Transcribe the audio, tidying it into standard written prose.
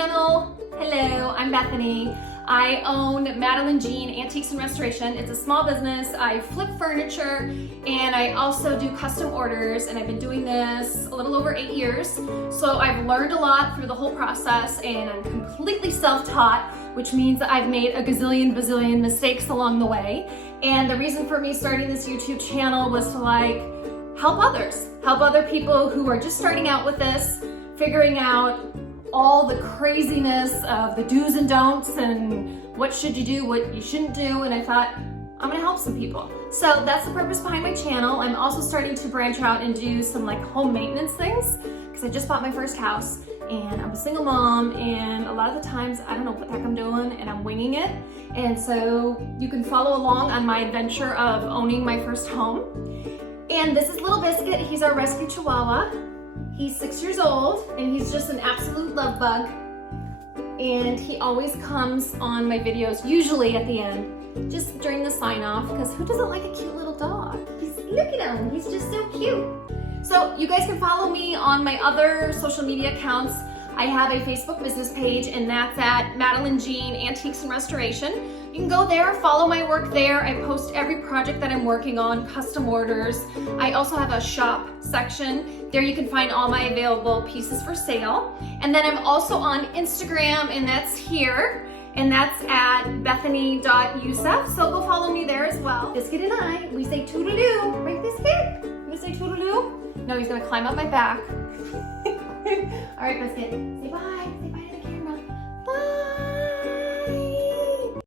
channel. Hello, I'm Bethany. I own Madeline Jean Antiques Restoration. It's a small business. I flip furniture and I also do custom orders, and I've been doing this a little over 8 years. So I've learned a lot through the whole process, and I'm completely self-taught, which means that I've made a bazillion mistakes along the way. And the reason for me starting this YouTube channel was to help others, help other people who are just starting out with this, figuring out all the craziness of the do's and don'ts and what should you do, what you shouldn't do, and I thought, I'm gonna help some people. So that's the purpose behind my channel. I'm also starting to branch out and do some home maintenance things, because I just bought my first house and I'm a single mom, and a lot of the times I don't know what the heck I'm doing and I'm winging it. And so you can follow along on my adventure of owning my first home. And this is Little Biscuit. He's our rescue Chihuahua. He's 6 years old, and he's just an absolute love bug. And he always comes on my videos, usually at the end, just during the sign off, because who doesn't like a cute little dog? Look at him, he's just so cute. So you guys can follow me on my other social media accounts. I have a Facebook business page, and that's at Madeline Jean Antiques Restoration. You can go there, follow my work there. I post every project that I'm working on, custom orders. I also have a shop section. There you can find all my available pieces for sale. And then I'm also on Instagram, and that's here. And that's at bethany.yusef. So go follow me there as well. Biscuit and I, we say toodaloo. Right, Biscuit? We say toodaloo? No, he's gonna climb up my back. All right, Biscuit, say bye. Say bye to the camera. Bye.